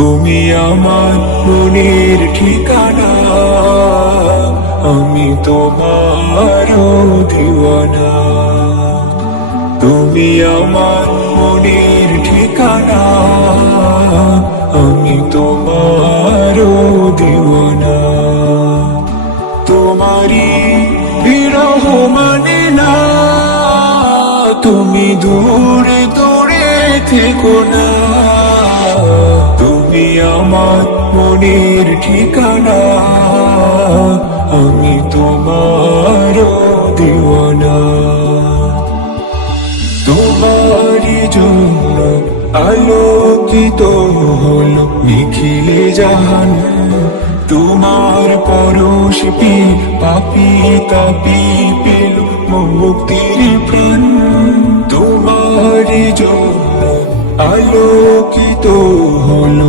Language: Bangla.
তুমি আমার মনের ঠিকানা, আমি তোমার দিওয়ানা। তুমি আমার মনের ঠিকানা, আমি তোমার দিওয়ানা। তোমারি বিরহ মানে না, তুমি দূরে দূরে থেকো না। তুমি আমার মনের ঠিকানা, আমি তোমার দিওয়ানা। তোমারি জন্য আলোকিত হলো নিখিলে জাহান, তোমার পরশ পেয়ে পাপি তাপি পেল মুক্তির প্রাণ। তোমারি জন্য আলোকিত হলো